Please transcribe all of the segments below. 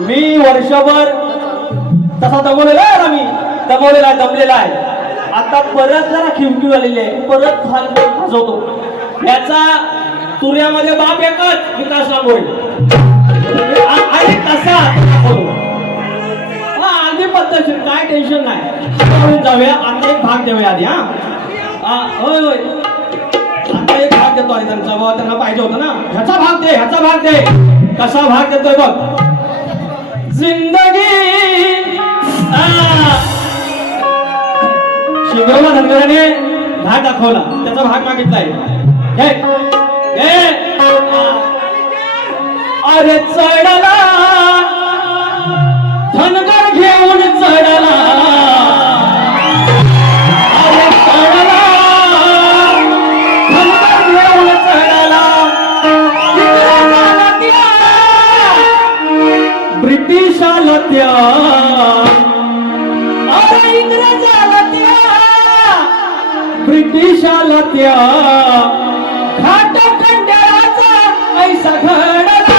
मी वर्षभर तसा दमवलेला आहे आम्ही मी. दमवलेला आहे दमलेला आहे. आता परत जरा खिमकी आलेली आहे. परत खाल- खाजवतो याचा तुर्यामध्ये बाप एकच विकास लांबोळे आणि कसा? दाखवतो. हा अगदी पद्धतशीर. काय टेन्शन नाही. जाऊया. आता एक भाग देऊया आधी हा. हा, होय होय. आता एक भाग देतो आधी त्यांचा. बाबा त्यांना पाहिजे होतं ना. ह्याचा भाग दे ह्याचा भाग दे. कसा भाग देतोय बघ. जिंदगी. शिवराला धनगराने भाग दाखवला. त्याचा भाग मागितलाय. घे, अरे चढला. धनगर घेऊन चढला. त्या अरे इंग्रजाला त्या. ब्रिटिशाला त्या. खंडाचा ऐसा घडला.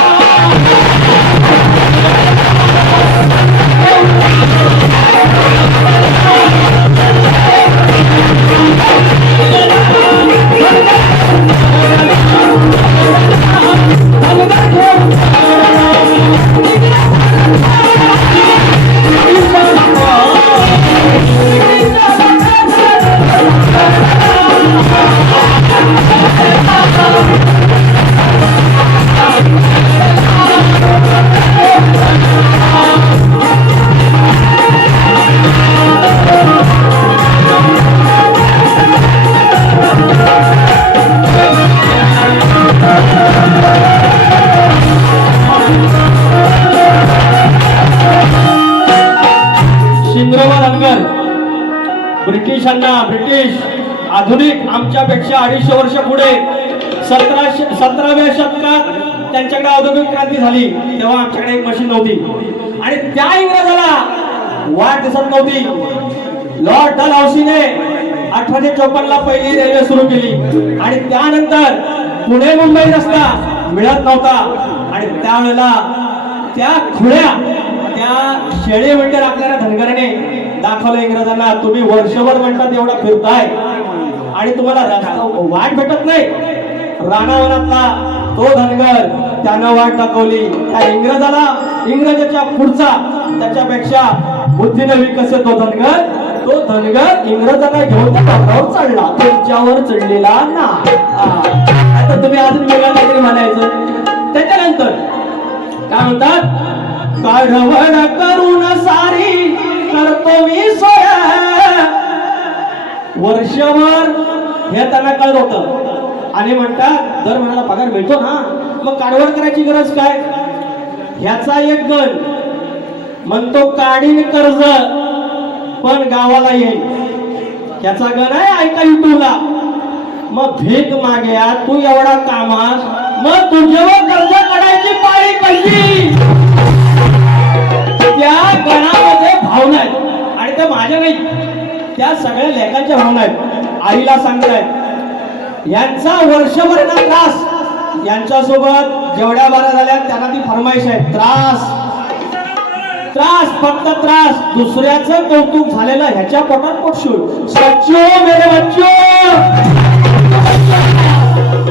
आधुनिक आमच्यापेक्षा अडीचशे वर्ष पुढे सतराशे सतराव्या शतकात त्यांच्याकडे औद्योगिक क्रांती झाली तेव्हा आमच्याकडे एक मशीन नव्हती. आणि त्या इंग्रजाला वाट दिसत नव्हती. लॉर्ड डल हाऊसीने अठराशे चोपन्न ला पहिली रेल्वे सुरू केली. आणि त्यानंतर पुणे मुंबई रस्ता मिळत नव्हता. आणि त्यावेळेला त्या खुळ्या त्या शेळे म्हणजे राखणाऱ्या धनगराने दाखवलं इंग्रजांना तुम्ही वर्षभर म्हणतात एवढा फिरताय. आणि तुम्हाला वाट भेटत नाही. राणावनातला तो धनगर त्यानं वाट दाखवली. त्या इंग्रजाला इंग्रजाच्या पुढचा त्याच्यापेक्षा बुद्धीने विकसित तो धनगर तो धनगर इंग्रजाला घेऊन त्या चढला. त्यांच्यावर चढलेला ना आता तुम्ही अजून वेगळं काहीतरी म्हणायचं? त्याच्यानंतर काय म्हणतात? काढवड करून सारी करतो मी सोया. वर्षभर हे त्यांना कळत होतं. आणि म्हणतात दर महिन्याला पगार मिळतो ना मग काढवड करायची गरज काय? ह्याचा एक गण म्हणतो काढीन कर्ज पण गावाला येईल ह्याचा गण आहे ऐका युट्यूबला. मग भीक माग्या तू एवढा कामास मग तुझ्यावर कर्ज काढायची पाळी कशी त्या गणामध्ये भावना आहेत. आणि त्या माझ्या नाही. त्या सगळ्या लेखाच्या भावना आहेत. आईला सांगतायत. यांचा वर्षभर ना त्रास यांच्यासोबत जेवढ्या बारा झाल्या त्यांना ती फरमाईश आहे. त्रास. त्रास फक्त त्रास. दुसऱ्याचं कौतुक झालेलं ह्याच्या पोटात पोटशूळ सच्चो मेरे बच्चो!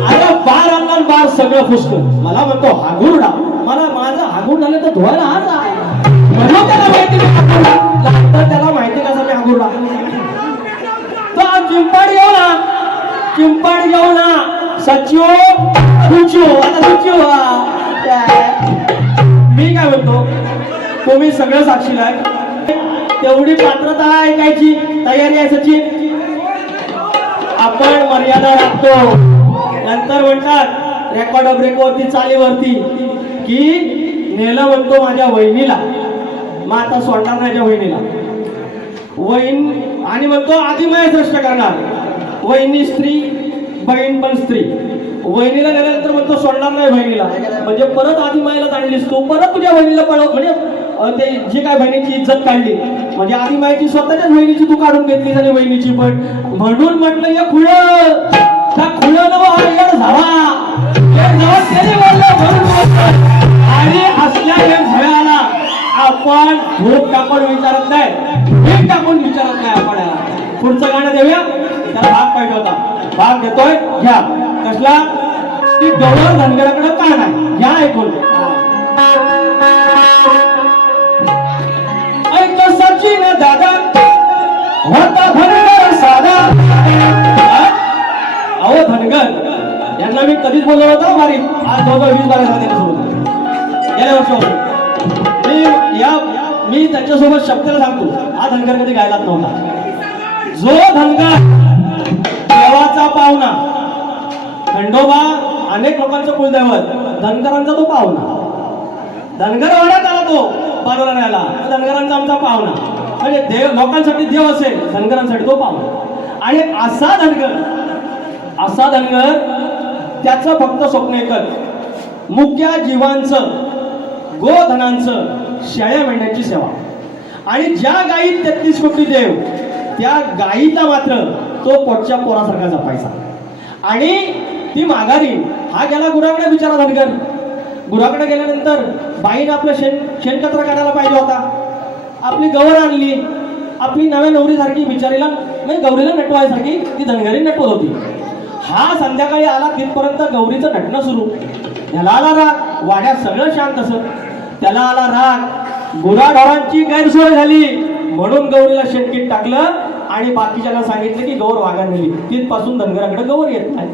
अरे बार अंगण बार सगळं फुसक. मला म्हणतो हागुरडा मला माझं हागुर झालं तर धुवायला आज आहे. म्हणून त्याला माहिती मी त्याला माहिती कसं मी हागुरडा चिंपाड येऊ ना चिंपाड येऊ ना सचिव सुचिव आता सुचिव. मी काय म्हणतो? तुम्ही सगळं साक्षीला आहे. तेवढी पात्रता ऐकायची. तयारी आहे सचिन. आपण मर्यादा राखतो. नंतर म्हणतात रेकॉर्ड ब्रेकवरती चालीवरती की नेलं म्हणतो माझ्या वहिनीला. मग आता सोडणार नाही माझ्या वहिनीला. वहीन आणि मग तो आदिमय दृष्ट करणार. वहिनी स्त्री बहीण पण स्त्री. वहिनीला नेल्यानंतर तो सोडणार नाही बहिणीला. म्हणजे परत आदिमायला जाणलीस तू परत तुझ्या बहिणीला पळव म्हणजे ते जी काय बहिणीची इज्जत काढली म्हणजे आदिमायची स्वतःच्याच बहिणीची तू काढून घेतली आणि बहिणीची पण. म्हणून म्हटलं या खुळ. पुढचं गाणं देऊया. त्याला भाग पाहिजे होता. भाग देतोय. घ्या. कसला? की गौरव धनगराकडे का नाही? घ्या ऐकून. ऐक सचिन दादा. होता धनगर साधा. अहो धनगर. यांना मी कधीच बोललो होतो मारी आज जवळजवळ वीस बारा झाले गेल्या वर्षापासून मी या मी त्यांच्यासोबत शब्दाला सांगतो. हा धनगर कधी गायलाच नव्हता. जो धनगर देवाचा पाहुणा. खंडोबा अनेक लोकांचं कुलदैवत. धनगरांचा तो पाहुणा. धनगर वाड्यात आला तो बाजूला न्यायला. धनगरांचा आमचा पाहुणा. म्हणजे देव लोकांसाठी देव असेल धनगरांसाठी तो पाहुणा. आणि असा धनगर असा धनगर त्याचं फक्त स्वप्न एकच. मुक्या जीवांचं गोधनांचं शेळ्या मेंढ्यांची सेवा. आणि ज्या गायीत तेहतीस कोटी देव त्या गायीचा मात्र तो पोटच्या पोरासारखा जपायचा. आणि ती माघारी हा गेला गुराकडे विचारा धनगर. गुराकडे गेल्यानंतर बाईनं आपलं शेण शेणकचरा काढायला पाहिजे होता. आपली गवर आणली. आपली नव्या नवरीसारखी बिचारीला म्हणजे गौरीला नटवायसारखी ती धनगरी नटवत होती. हा संध्याकाळी आला तिथपर्यंत गौरीचं नटणं सुरू. त्याला आला राग. वाड्यात सगळं शांत असत. त्याला आला राग. गुराढोरांची गैरसोय झाली. म्हणून गौरीला शेणकीत टाकलं. आणि बाकीच्याला सांगितलं की गौर वागा नेली तिथपासून धनगराकडे गौर येत नाही.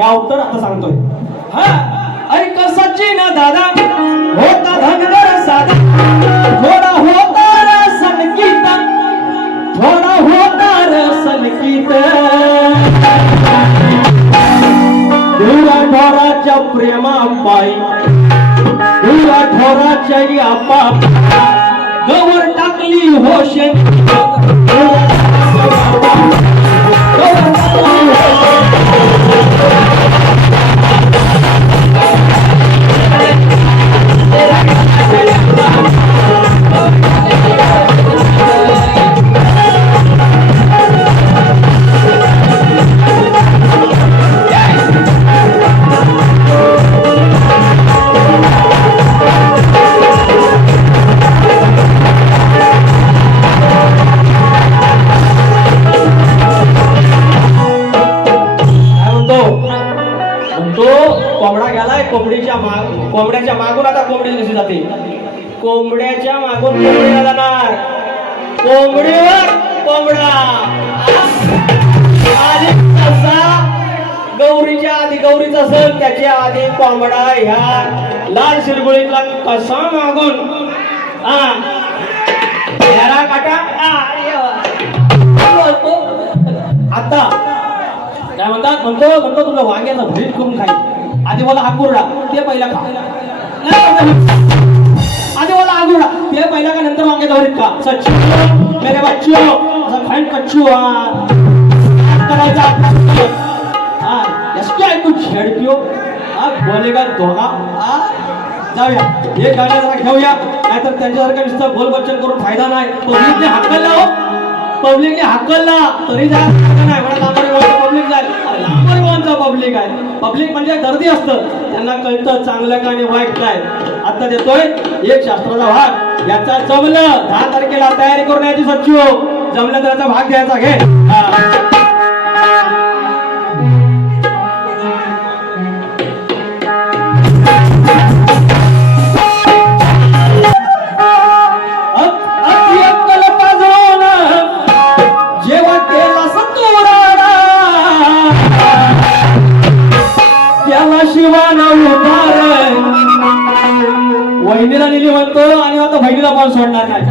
या उत्तर आता सांगतोय. हा ऐक सचिन दादा. होता धनगर साधा. थोडा होता रसनगीत थोडा होता रसनगीत ढोराच्या प्रेमा पायी दुरा ढोराच्या या पाप गवर टाकली होशे. काय आधी गौरीचा सण त्याच्या आधी कोंबडा ह्या लाल शिरगुळीतला कसा मागून? हा. काटा. आता काय म्हणतात? म्हणतो म्हणतो तुला वांग्याचा भरीत करून खाई आधी मला हा कुरडा ते पहिला खा. आधी मला हा कुरडा ते पहिला का नंतर वांग्याचा भरीत खा. सच्चू मेरे बच्चू असं खाईन कच्चू करायचा? हा यसके आहे तू छेडपियो हा बोलेगा दोघा. हा जाऊया. हे गाणं जरा घेऊया. नाहीतर त्यांच्यासारखं नुसतं बोल बच्चन करून फायदा नाही. पब्लिकने हाकलला हो. पब्लिकने हाकलला. तरी जायला नाही. म्हणा लांबरी पब्लिक जाईल. लांबरी पब्लिक आहे. पब्लिक म्हणजे गर्दी असतं. त्यांना कळतं चांगलं काय आणि वाईट काय. आता देतोय एक शास्त्राचा भाग. याचा जमलं. दहा तारखेला तयारी करून यायची सच्चू हो. जमलं तर याचा भाग घ्यायचा. घे. शिवानं वहिनीला नेली म्हणतो आणि आता बहिणीला पण सोडणार नाही.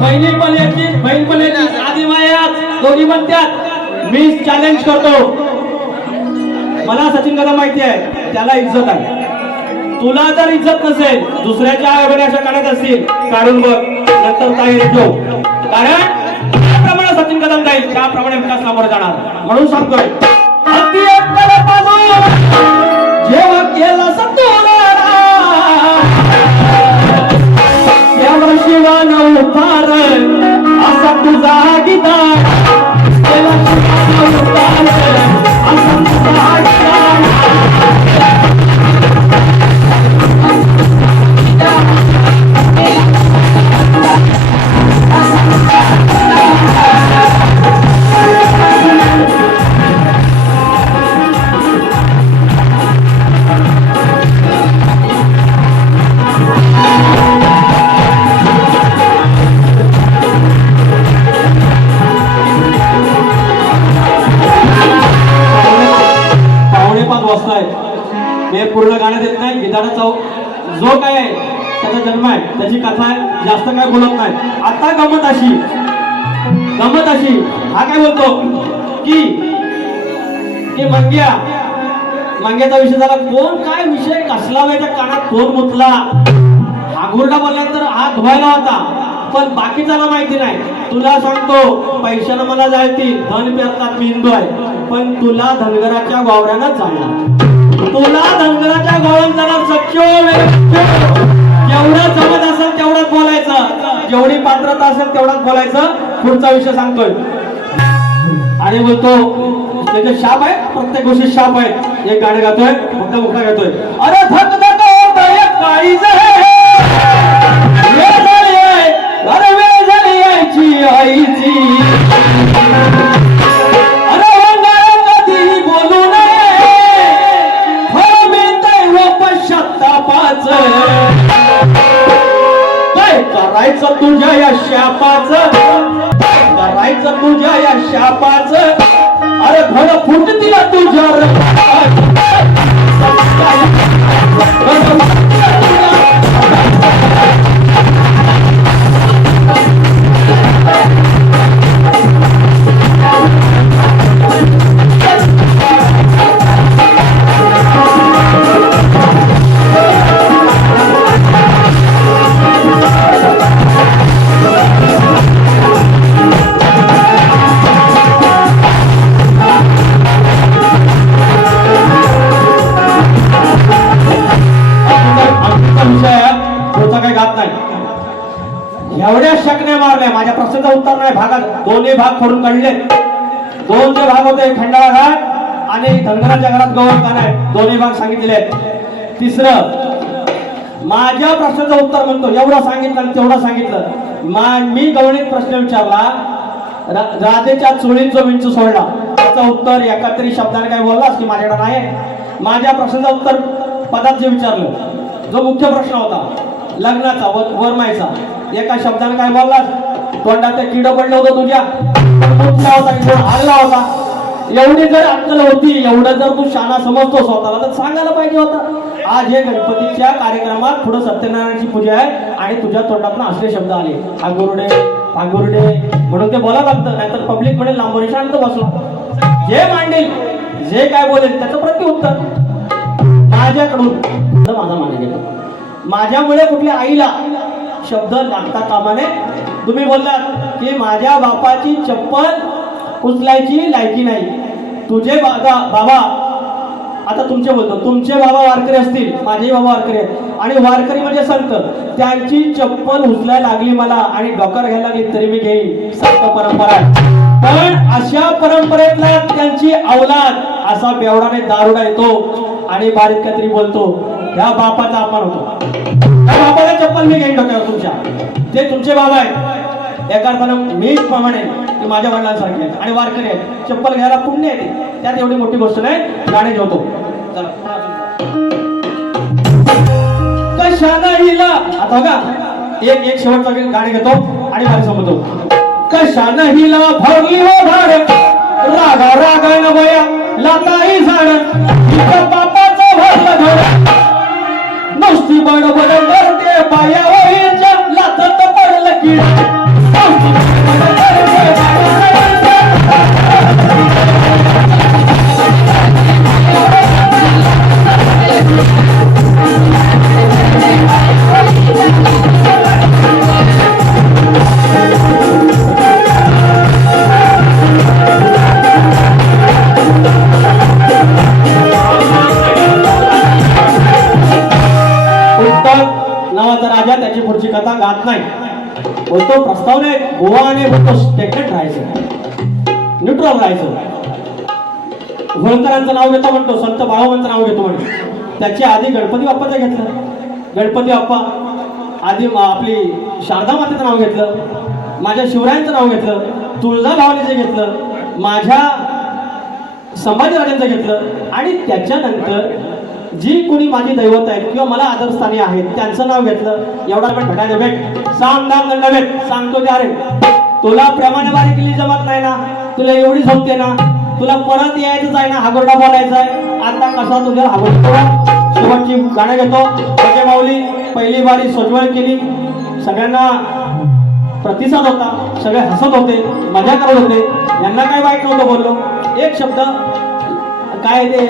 बहिणी पण याची बहीण पण याची आधी मायात दोन्ही म्हणतात मी चॅलेंज करतो. मला सचिन कदम माहिती आहे त्याला इज्जत आहे. तुला जर इज्जत नसेल दुसऱ्याच्या आयोगाने अशा काढत असतील काढून बघ नंतर काही येतो. कारण त्याप्रमाणे सचिन कदम जाईल त्याप्रमाणे विकास सामोरं जाणार. म्हणून सांगतोय. tierra जन्म आहे. त्याची कथा आहे. जास्त काय बोलत नाही. आता गमत अशी. गमत अशी. हा काय बोलतो? की की मंग्या. मंग्याचा विषय झाला. कोण काय विषय कसला त्या कानात? कोण मुतला हा गुरडा बोलल्यानंतर हा धुवायला होता. पण बाकीच्याला माहिती नाही. तुला सांगतो पैशानं मला जायती धन पेरतात मी हिंदू आहे. पण तुला धनगराच्या वावऱ्यानं चालणार तुला धनगराच्या गावात जाणार. सख्यो. जेवढं जमत असेल तेवढंच बोलायचं. जेवढी पात्रता असेल तेवढंच बोलायचं. पुढचा विषय सांगतोय. आणि बोलतो त्याचे शाप आहे प्रत्येक गोष्टी शाप आहे. एक गाणं गातोय फक्त मुखा गातोय. अरे धक धक होत एक पुढचा काही घात नाही. एवढ्या शकण्या मारल्या माझ्या प्रश्नाचं उत्तर नाही भागात दोन्ही भाग फोडून काढले. दोन जे भाग होते खंडाळा घाट आणि धनगराच्या घरात गवळ आहे दोन्ही भाग सांगितलेले आहेत. तिसरं माझ्या प्रश्नाचं उत्तर म्हणतो. एवढं सांगितलं आणि तेवढं सांगितलं. मा मी गवळीत प्रश्न विचारला रा- राधेच्या चोळीत जो विंचू सोडला. त्याचं उत्तर एकातरी शब्दाने काय बोललास की माझ्याकडे नाही माझ्या प्रश्नाचं उत्तर पदात जे विचारलं जो मुख्य प्रश्न होता लग्नाचा वर वरमायचा एका शब्दाने काय बोललास? तोंडात ते किड पडलं होतं तुझ्या. काय होता? की हल्ला होता. एवढी जर अक्कल होती एवढं जर तू शाळा समजतो स्वतःला तर सांगायला पाहिजे होता. आज हे गणपतीच्या कार्यक्रमात पुढे सत्यनारायणाची पूजा आहे आणि तुझ्या तोंडातून असले शब्द आले. आगुरडे आगुरडे म्हणून ते बोला लागतं. नाहीतर पब्लिक म्हणेल लांबोनी शांत बसला. जे मांडेल जे काय बोलेल त्याचं प्रत्युत्तर. माझ्याकडून. माझा मान्य घेतो माझ्यामुळे कुठल्या आईला शब्द लागता कामाने? तुम्ही बोललात की माझ्या बापाची चप्पल उचलायची लायकी नाही. तुझे बाबा बाबा आता तुमचे बोलतो. तुमचे बाबा वारकरी असतील माझेही बाबा वारकरी आहेत. आणि वारकरी म्हणजे संत. त्यांची चप्पल उचलायला लागली मला आणि डॉकर घ्यायला लागली तरी मी घेईन. संत परंपरा पण अशा परंपरेतला त्यांची अवलाद असा बेवडाने दारुडा येतो. आणि बारीक काहीतरी बोलतो. ह्या बापाचा अपमान होतो. ह्या बापाला चप्पल मी घेईन डोक्यावर तुमच्या. ते तुमचे बाबा आहेत एका अर्थानं मीच प्रमाणे की माझ्या वडिलांसारखे आहेत आणि वारकरी आहेत. चप्पल घ्यायला पुण्य येते त्यात एवढी मोठी गोष्ट नाही गाणे जेवतो कशाला हिला आता बघा एक एक शेवटचा गाणे घेतो आणि खाली समजतो कशाला हिला भरली हो झाड रागा रागा न बया लाताई झाड बापाचं भरलं घर उत्तर नावाचा राजा त्याची पुढची कथा गात नाही. बोलतो प्रस्तावने गोवा आणि बोलतो स्टेटेड राहायचं. न्यूट्रल राहायचं. होळकरांचं नाव घेतो म्हणतो संत बाळाबांचं नाव घेतो म्हणतो. त्याच्या आधी गणपती बाप्पाचं घेतलं. गणपती बाप्पा आधी आपली शारदा मातेचं नाव घेतलं. माझ्या शिवरायांचं नाव घेतलं. तुळजा भावनेचं घेतलं. माझ्या संभाजीराजांचं घेतलं. आणि त्याच्यानंतर जी कोणी माझी दैवत आहेत किंवा मला आदरस्थानी आहेत त्यांचं नाव घेतलं एवढा पण भेटायला भेट. सांग नाम दंड भेट. सांगतो ते अरे तुला प्रेमाने बारी केली जमत नाही ना तुला एवढी झोपते ना तुला परत यायचंच आहे ना हागोरडा बोलायचा आहे. आता कसा तुझ्या हागोरडा शेवटची गाणं घेतो. त्याच्या माऊली पहिली बारी सोजवळ केली. सगळ्यांना प्रतिसाद होता सगळे हसत होते मजा करत होते. यांना काय वाईट नव्हतं बोललो. एक शब्द काय ते